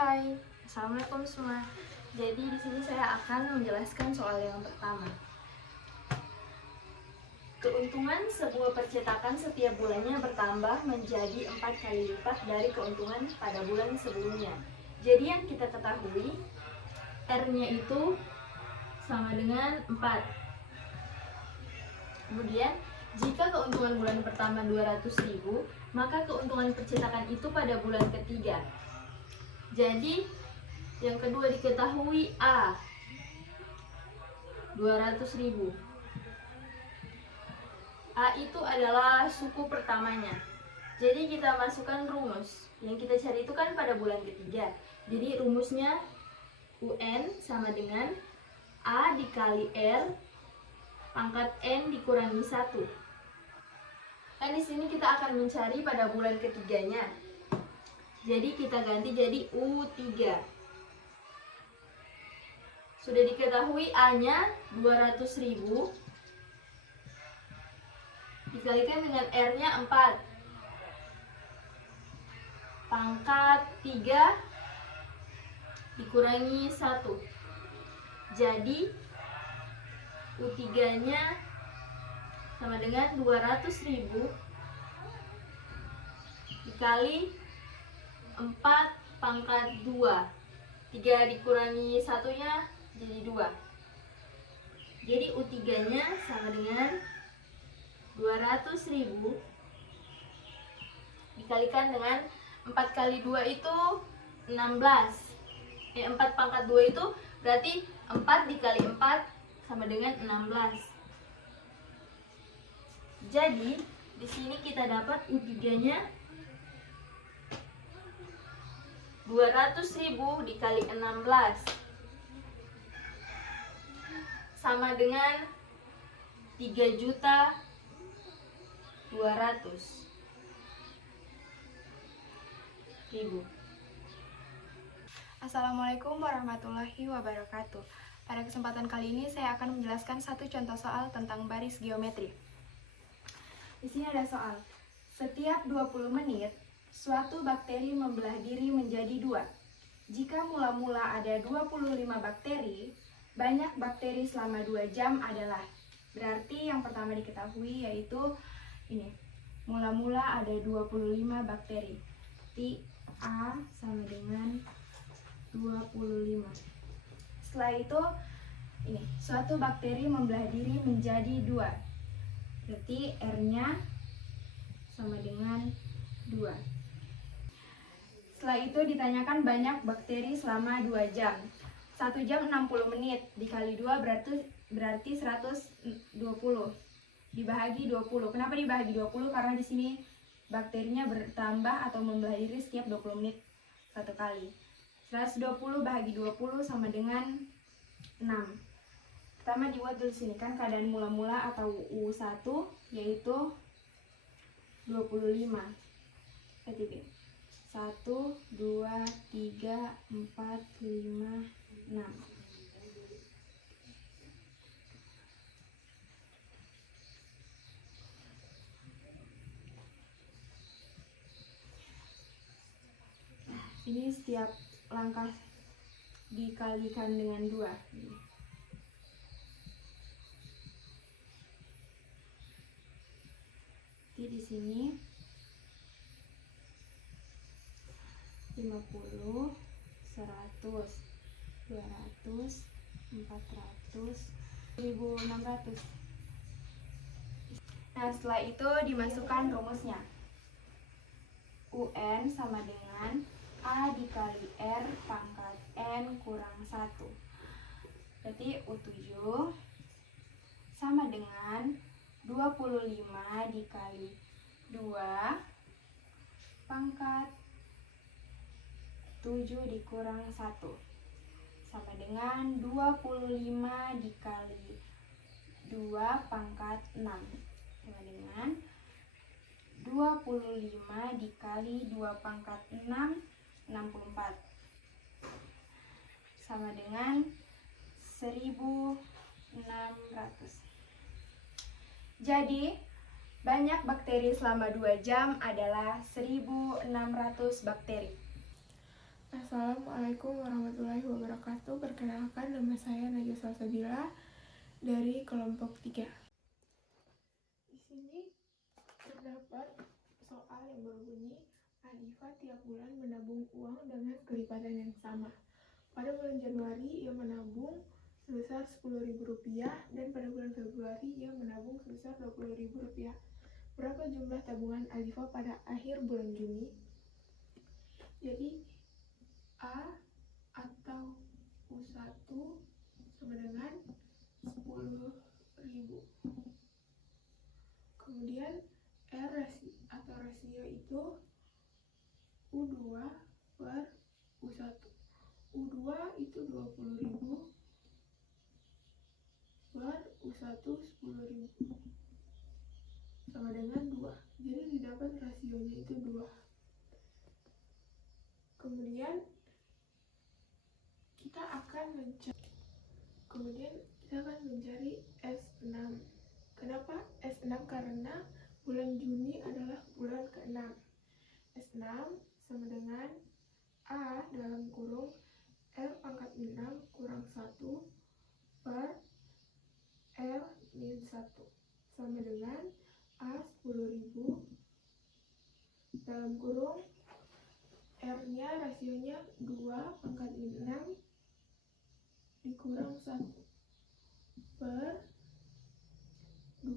Hai, Assalamualaikum semua. Jadi di sini saya akan menjelaskan soal yang pertama. Keuntungan sebuah percetakan setiap bulannya bertambah menjadi 4 kali lipat dari keuntungan pada bulan sebelumnya. Jadi yang kita ketahui, R-nya itu sama dengan 4. Kemudian, jika keuntungan bulan pertama 200.000, maka keuntungan percetakan itu pada bulan ketiga. Jadi, yang kedua diketahui A, 200.000. A itu adalah suku pertamanya. Jadi kita masukkan rumus. Yang kita cari itu kan pada bulan ketiga. Jadi rumusnya UN sama dengan A dikali R pangkat N dikurangi 1. Kan di sini kita akan mencari pada bulan ketiganya. Jadi kita ganti jadi U3. Sudah diketahui A-nya 200.000 dikalikan dengan R-nya 4 pangkat 3 dikurangi 1. Jadi U3-nya sama dengan 200.000 dikali 4 pangkat 2. 3 dikurangi 1-nya jadi 2. Jadi U3-nya sama dengan 200.000 dikalikan dengan 4 kali 2 itu 16. 4 pangkat 2 itu berarti 4 dikali 4 sama dengan 16. Jadi di sini kita dapat U3-nya 200.000 dikali 16 sama dengan 3.200.000. Assalamualaikum warahmatullahi wabarakatuh. Pada kesempatan kali ini saya akan menjelaskan satu contoh soal tentang baris geometri. Di sini ada soal. Setiap 20 menit, suatu bakteri membelah diri menjadi 2. Jika mula-mula ada 25 bakteri, banyak bakteri selama 2 jam adalah. Berarti yang pertama diketahui yaitu ini. Mula-mula ada 25 bakteri. Berarti A sama dengan 25. Setelah itu ini, suatu bakteri membelah diri menjadi 2. Berarti R-nya sama dengan 2. Setelah itu ditanyakan banyak bakteri selama 2 jam. 1 jam 60 menit dikali 2 berarti 120. Dibagi 20. Kenapa dibagi 20? Karena di sini bakterinya bertambah atau membelah diri setiap 20 menit satu kali. 120 bahagi 20 sama dengan 6. Pertama dibuat dulu sini kan keadaan mula-mula atau U1 yaitu 25. Berarti B. 1, 2, 3, 4, 5, 6. Ini setiap langkah dikalikan dengan 2. Jadi di sini 50, 100, 200, 400, 1600. Nah, setelah itu dimasukkan rumusnya. UN sama dengan A dikali R pangkat N kurang 1. Berarti U7 sama dengan 25 dikali 2 pangkat 7 dikurang 1 sama dengan 25 dikali 2 pangkat 6 sama dengan 25 dikali 2 pangkat 6 64 sama dengan 1600. Jadi banyak bakteri selama 2 jam adalah 1600 bakteri. Assalamualaikum warahmatullahi wabarakatuh. Perkenalkan, nama saya Najwa Salsabila dari kelompok 3. Di sini terdapat soal yang berbunyi Alifa tiap bulan menabung uang dengan kelipatan yang sama. Pada bulan Januari ia menabung sebesar Rp10.000 dan pada bulan Februari ia menabung sebesar Rp20.000. Berapa jumlah tabungan Alifa pada akhir bulan Juni? Jadi A atau U1 sama dengan 10.000. Kemudian R atau rasio itu U2 per U1. U2 itu 20.000 per U1 10.000 sama dengan 2. Jadi didapat rasionya itu 2. Kemudian kita akan mencari S6. Kenapa S6? Karena bulan Juni adalah bulan ke-6. S6 sama dengan A dalam kurung R pangkat 6 kurang 1 per R min 1 sama dengan A 10.000 dalam kurung R-nya rasionya 2 pangkat 6 dikurang 1 per 2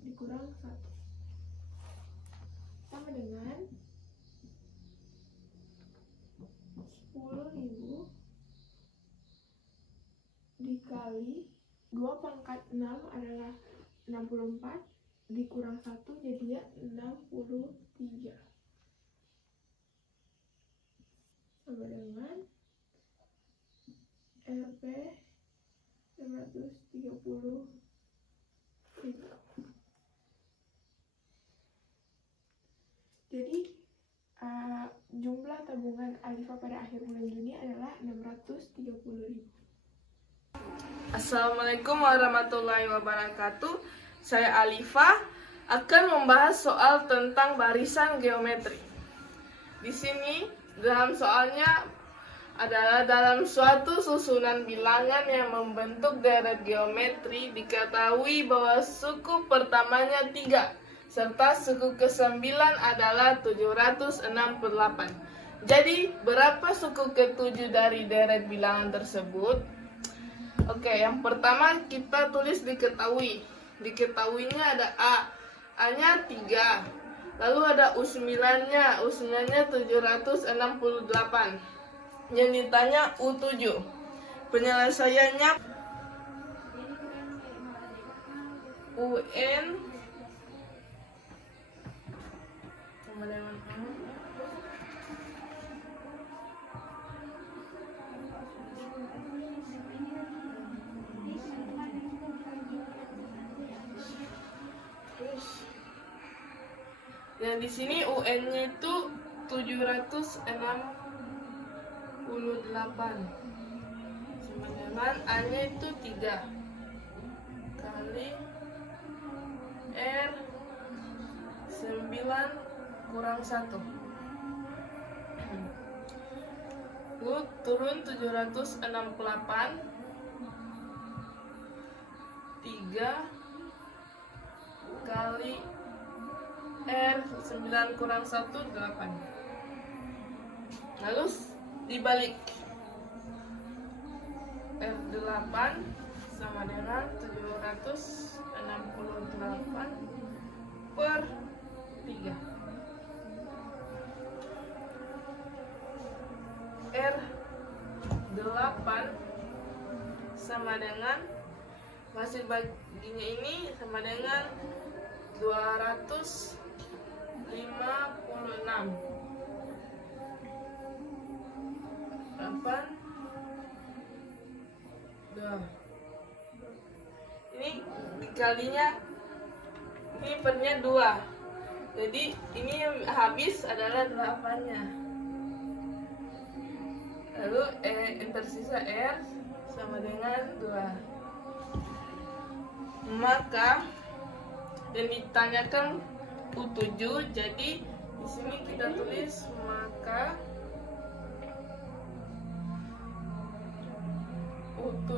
dikurang 1 sama dengan 10.000 dikali 2 pangkat 6 adalah 64 dikurang 1 jadinya 63 sama dengan Rp 630. Jadi jumlah tabungan Alifa pada akhir bulan Juni adalah 630.000. Assalamualaikum warahmatullahi wabarakatuh. Saya Alifa akan membahas soal tentang barisan geometri. Di sini dalam soalnya adalah dalam suatu susunan bilangan yang membentuk deret geometri diketahui bahwa suku pertamanya 3 serta suku ke-9 adalah 768. Jadi berapa suku ke-7 dari deret bilangan tersebut? Oke, yang pertama kita tulis diketahui. Diketahuinya ada A. A-nya 3. Lalu ada U9-nya. U9-nya 768. Yang ditanya U7. Penyelesaiannya UN sama dengan yang di sini UN-nya itu 768 sama dengan A-nya itu 3 kali R 9 kurang 1. Lalu turun 768 3 kali R 9 kurang 1 8. Lalu dibalik R8 sama dengan 768 per 3. R8 sama dengan hasil baginya ini sama dengan 256. Ini dikalinya, ini pernya 2, jadi ini yang habis adalah 8-nya. Lalu yang tersisa R sama dengan 2. Maka yang ditanyakan U7, jadi di sini kita tulis maka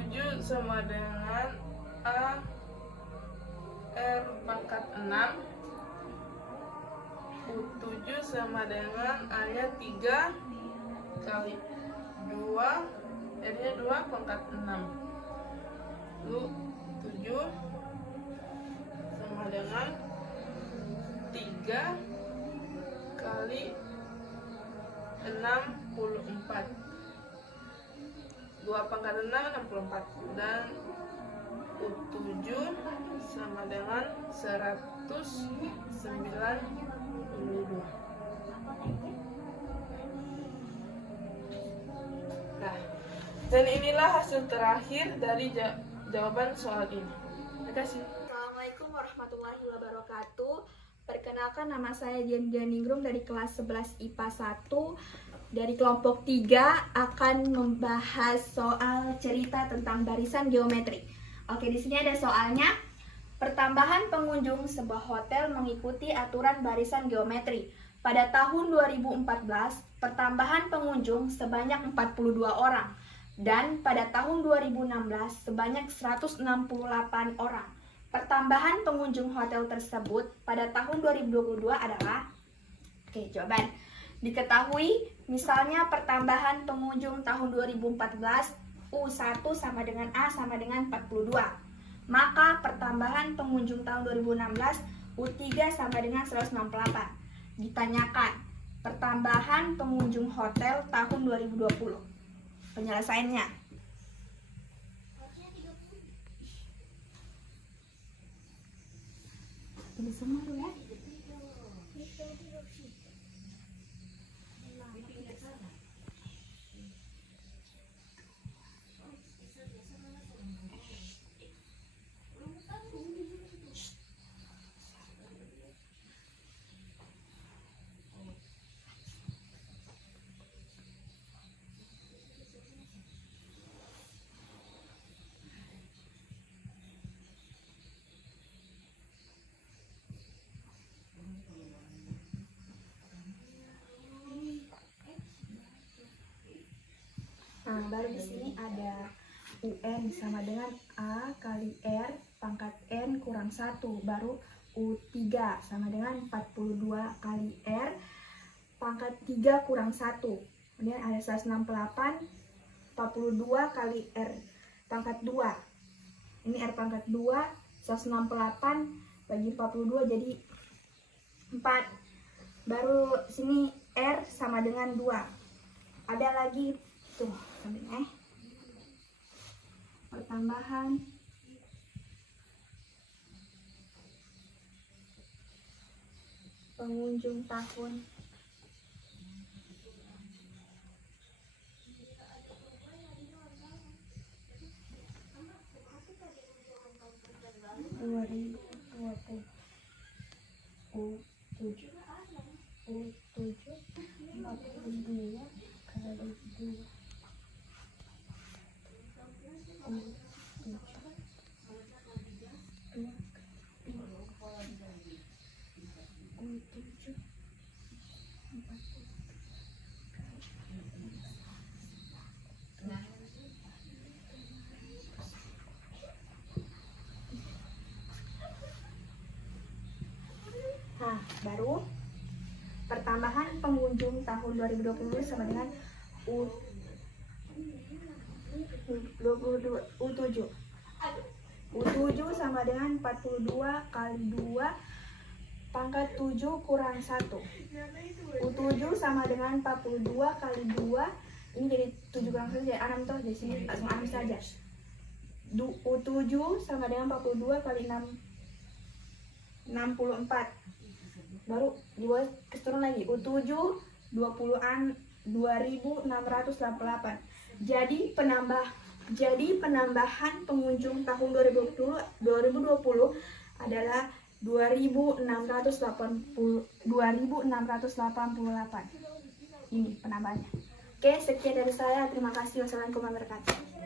U7 sama dengan A R pangkat 6. U7 sama dengan A-nya 3 kali 2, R-nya 2 pangkat 6. U7 sama dengan 3 kali 64. 2 pangkat 6 64. Dan U7 sama dengan 192. Nah, dan inilah hasil terakhir dari jawaban soal ini. Terima kasih. Assalamualaikum warahmatullahi wabarakatuh. Perkenalkan, nama saya Dian Ningrum dari kelas 11 IPA 1 dari kelompok 3 akan membahas soal cerita tentang barisan geometri. Oke, di sini ada soalnya. Pertambahan pengunjung sebuah hotel mengikuti aturan barisan geometri. Pada tahun 2014, pertambahan pengunjung sebanyak 42 orang. Dan pada tahun 2016 sebanyak 168 orang. Pertambahan pengunjung hotel tersebut pada tahun 2022 adalah jawaban. Diketahui misalnya pertambahan pengunjung tahun 2014 U1 sama dengan A sama dengan 42. Maka pertambahan pengunjung tahun 2016 U3 sama dengan 168. Ditanyakan pertambahan pengunjung hotel tahun 2020. Penyelesaiannya. Ini semua dulu ya. Nah, baru di sini ada UN sama dengan A kali R pangkat N kurang 1. Baru U3 sama dengan 42 kali R pangkat 3 kurang 1. Kemudian ada 168, 42 kali R pangkat 2. Ini R pangkat 2, 168 bagi 42 jadi 4. Baru sini R sama dengan 2. Ada lagi tuh, pertambahan pengunjung tahun 2020 U7 42 kali 2 Nah, baru pertambahan pengunjung tahun 2020 sama dengan U7. U7 sama dengan 42 kali 2 pangkat 7 kurang 1. U7 sama dengan 42 kali 2. Ini jadi 7 kurang 1 jadi 6 toh. Di sini langsung 6 saja. U7 sama dengan 42 kali 6 64. Baru dibuat keturun lagi. U7 20-an 2688. Jadi penambahan pengunjung tahun 2020 adalah 2688. Ini penambahannya. Oke, sekian dari saya. Terima kasih. Wassalamualaikum warahmatullahi wabarakatuh.